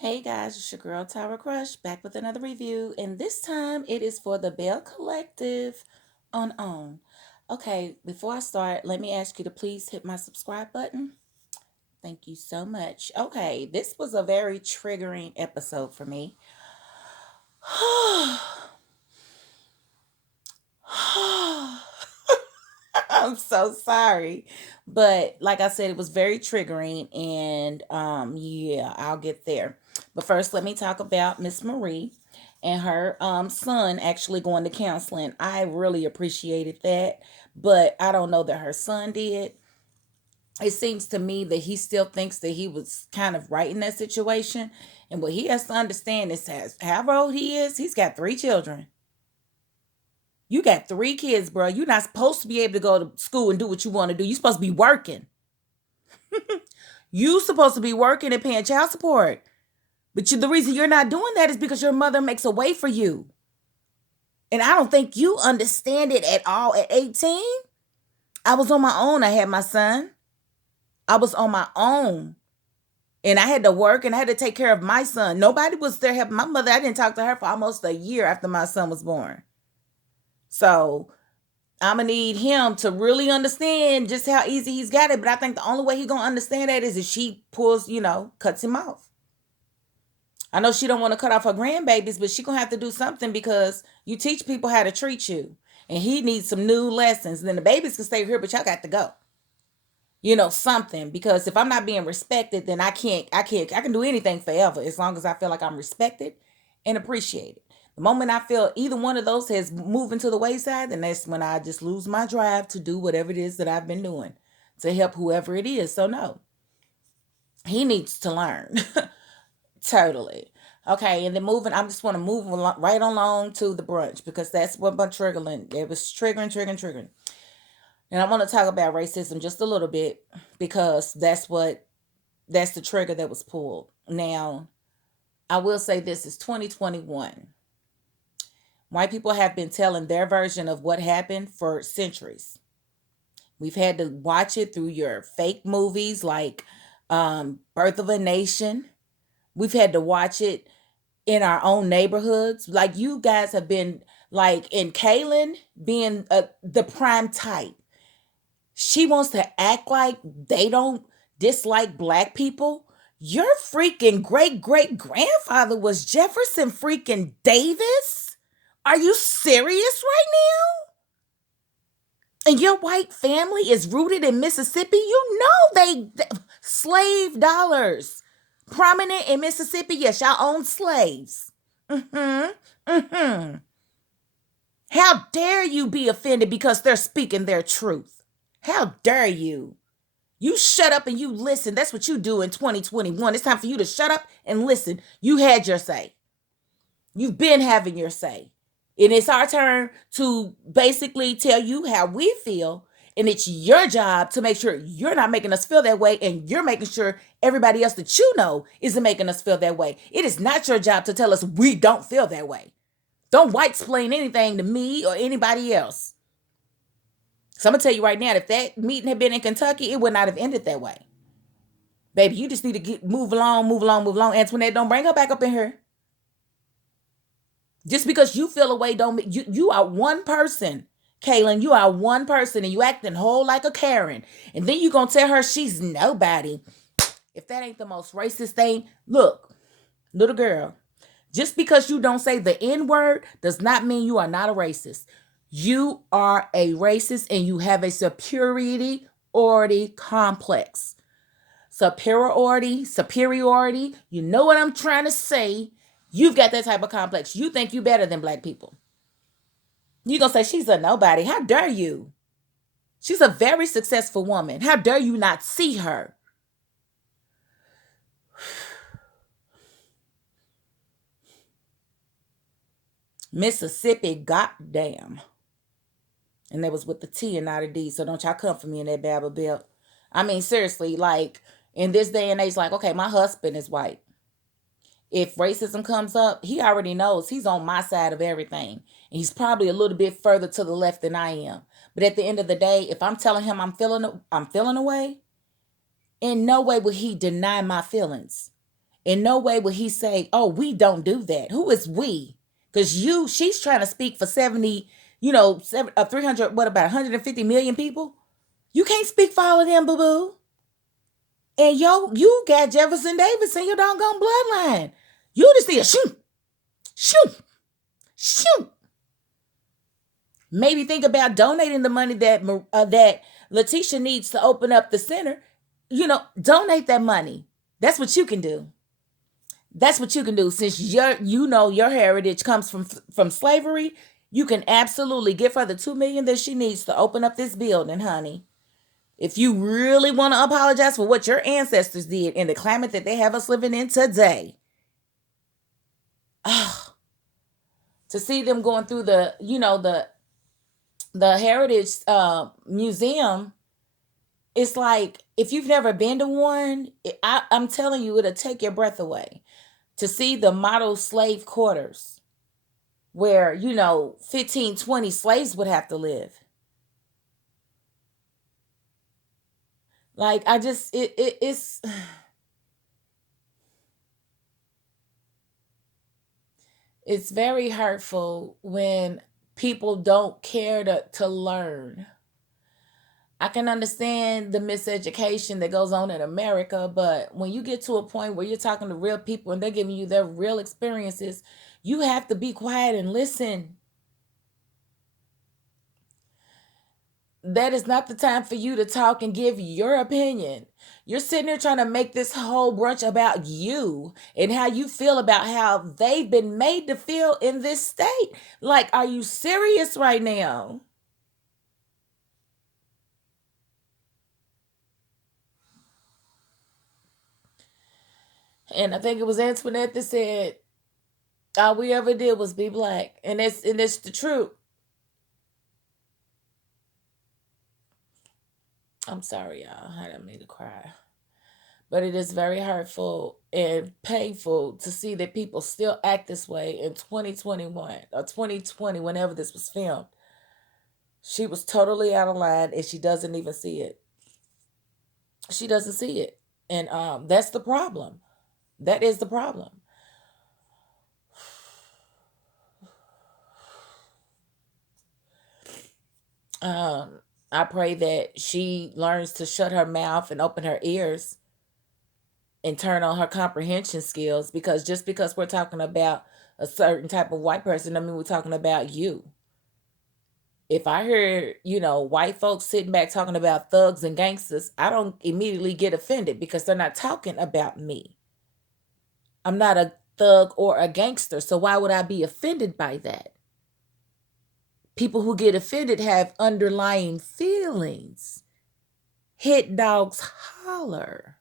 Hey guys, it's your girl Tower Crush back with another review, and this time it is for the Belle Collective on OWN. Okay, before I start, let me ask you to please hit my subscribe button. Thank you so much. Okay, this was a very triggering episode for me. I'm so sorry. But like I said, it was very triggering and yeah, I'll get there. But first let me talk about Miss Marie and her son actually going to counseling. I really appreciated that, but I don't know that her son did. It seems to me that he still thinks that he was kind of right in that situation. And what he has to understand is as how old he is, he's got three children. You got three kids, bro. You're not supposed to be able to go to school and do what you want to do. You're supposed to be working. You supposed to be working and paying child support. But the reason you're not doing that is because your mother makes a way for you. And I don't think you understand it at all at 18. I was on my own. I had my son. I was on my own. And I had to work and I had to take care of my son. Nobody was there helping my mother. I didn't talk to her for almost a year after my son was born. So I'm gonna need him to really understand just how easy he's got it. But I think the only way he's gonna understand that is if she pulls, cuts him off. I know she don't want to cut off her grandbabies, but she gonna have to do something because you teach people how to treat you, and he needs some new lessons. And then the babies can stay here, but y'all got to go. Something because if I'm not being respected, then I can do anything forever as long as I feel like I'm respected and appreciated. The moment I feel either one of those has moved into the wayside, then that's when I just lose my drive to do whatever it is that I've been doing to help whoever it is. So no, he needs to learn. Totally. Okay, and then I just want to move right along to the brunch because that's what my triggering. It was triggering. And I want to talk about racism just a little bit because that's the trigger that was pulled. Now, I will say this is 2021. White people have been telling their version of what happened for centuries. We've had to watch it through your fake movies like Birth of a Nation. We've had to watch it in our own neighborhoods. Like you guys have been like in Kaylin being the prime type. She wants to act like they don't dislike black people. Your freaking great great grandfather was Jefferson freaking Davis? Are you serious right now? And your white family is rooted in Mississippi? You know slave dollars. Prominent in Mississippi, yes, y'all own slaves. Mm-hmm. Mm-hmm. How dare you be offended because they're speaking their truth? How dare you? You shut up and you listen. That's what you do in 2021. It's time for you to shut up and listen. You had your say. You've been having your say. And it's our turn to basically tell you how we feel. And it's your job to make sure you're not making us feel that way. And you're making sure everybody else that you know isn't making us feel that way. It is not your job to tell us we don't feel that way. Don't white explain anything to me or anybody else. So I'm going to tell you right now, if that meeting had been in Kentucky, it would not have ended that way. Baby, you just need to move along, move along, move along. Antoinette, don't bring her back up in here. Just because you feel a way, don't you are one person. Kaylin, you are one person and you acting whole like a Karen. And then you gonna tell her she's nobody. If that ain't the most racist thing, look, little girl, just because you don't say the N-word does not mean you are not a racist. You are a racist and you have a superiority complex. Superiority. You know what I'm trying to say. You've got that type of complex. You think you better than black people. You gonna say she's a nobody. How dare you? She's a very successful woman. How dare you not see her? Mississippi, goddamn. And that was with the T and not a D. So don't y'all come for me in that Babel Belt. I mean, seriously, like in this day and age, like, okay, my husband is white. If racism comes up, he already knows he's on my side of everything. And he's probably a little bit further to the left than I am. But at the end of the day, if I'm telling him I'm feeling away, in no way will he deny my feelings. In no way will he say, oh, we don't do that. Who is we? Because she's trying to speak for 70, 300, what about 150 million people? You can't speak for all of them, boo-boo. And you got Jefferson Davis in your doggone bloodline. You just see a shoot, shoot, shoot. Maybe think about donating the money that Letitia needs to open up the center. Donate that money. That's what you can do. That's what you can do. Since your heritage comes from slavery, you can absolutely give her the $2 million that she needs to open up this building, honey. If you really want to apologize for what your ancestors did in the climate that they have us living in today. To see them going through the Heritage Museum, it's like, if you've never been to one, I'm telling you, it'll take your breath away. To see the model slave quarters where, 15, 20 slaves would have to live. Like, I just, it's... It's very hurtful when people don't care to learn. I can understand the miseducation that goes on in America, but when you get to a point where you're talking to real people and they're giving you their real experiences, you have to be quiet and listen. That is not the time for you to talk and give your opinion. You're sitting there trying to make this whole brunch about you and how you feel about how they've been made to feel in this state. Like, are you serious right now? And I think it was Antoinette that said, all we ever did was be black. And it's the truth. I'm sorry, y'all. I didn't mean to cry. But it is very hurtful and painful to see that people still act this way in 2021 or 2020, whenever this was filmed. She was totally out of line and she doesn't even see it. She doesn't see it. And that's the problem. That is the problem. I pray that she learns to shut her mouth and open her ears and turn on her comprehension skills, because just because we're talking about a certain type of white person, I mean, we're talking about you. If I hear, white folks sitting back talking about thugs and gangsters, I don't immediately get offended because they're not talking about me. I'm not a thug or a gangster, so why would I be offended by that? People who get offended have underlying feelings. Hit dogs holler.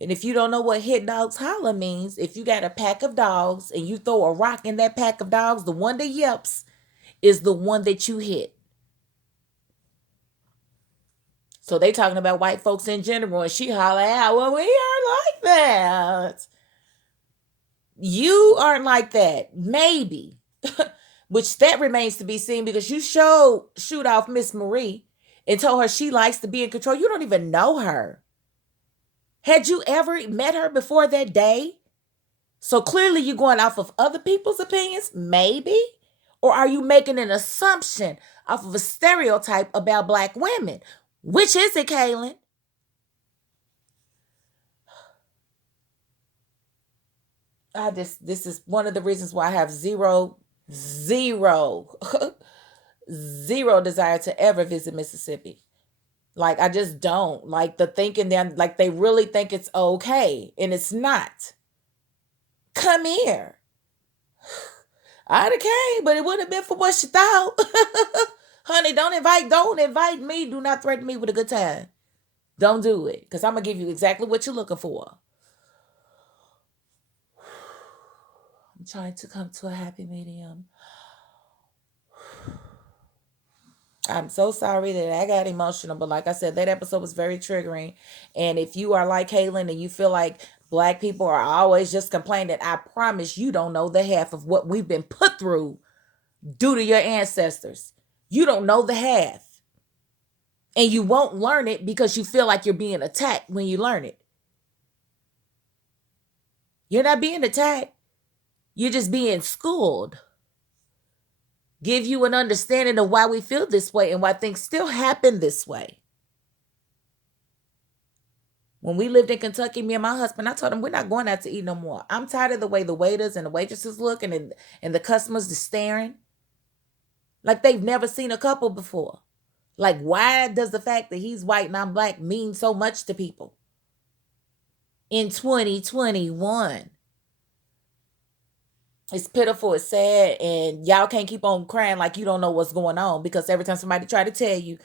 And if you don't know what hit dogs holler means, if you got a pack of dogs and you throw a rock in that pack of dogs, the one that yelps is the one that you hit. So they talking about white folks in general, and she holler out, well, we aren't like that. You aren't like that. Maybe. Which that remains to be seen, because you shoot off Miss Marie and told her she likes to be in control. You don't even know her. Had you ever met her before that day? So clearly you're going off of other people's opinions, maybe? Or are you making an assumption off of a stereotype about black women? Which is it, Kaylin? This is one of the reasons why I have zero desire to ever visit Mississippi. Like, I just don't. Like, the thinking them, like, they really think it's okay, and it's not. Come here. I'd have came, but it wouldn't have been for what she thought. Honey, don't invite me. Do not threaten me with a good time. Don't do it, because I'm going to give you exactly what you're looking for. I'm trying to come to a happy medium. I'm so sorry that I got emotional, but like I said, that episode was very triggering. And if you are like Kaylin and you feel like black people are always just complaining, I promise you don't know the half of what we've been put through due to your ancestors. You don't know the half. And you won't learn it because you feel like you're being attacked when you learn it. You're not being attacked. You're just being schooled. Give you an understanding of why we feel this way and why things still happen this way. When we lived in Kentucky, me and my husband, I told him we're not going out to eat no more. I'm tired of the way the waiters and the waitresses look and the customers just staring like they've never seen a couple before. Like, why does the fact that he's white and I'm black mean so much to people in 2021? It's pitiful, it's sad, and y'all can't keep on crying like you don't know what's going on, because every time somebody try to tell you,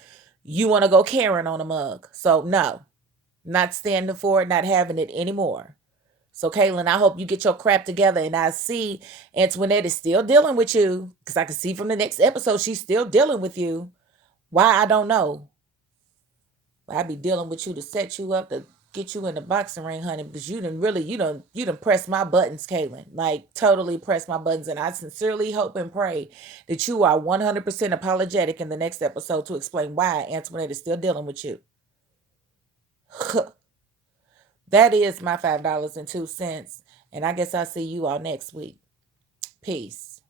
you want to go Karen on a mug. So no, not standing for it, not having it anymore. So Kaylin, I hope you get your crap together, and I see Antoinette is still dealing with you, because I can see from the next episode she's still dealing with you. Why, I don't know. I be dealing with you to set you up to get you in the boxing ring, honey, because you done press my buttons, Kaylin. Like, totally press my buttons. And I sincerely hope and pray that you are 100% apologetic in the next episode to explain why Antoinette is still dealing with you. That is my $5.02. And I guess I'll see you all next week. Peace.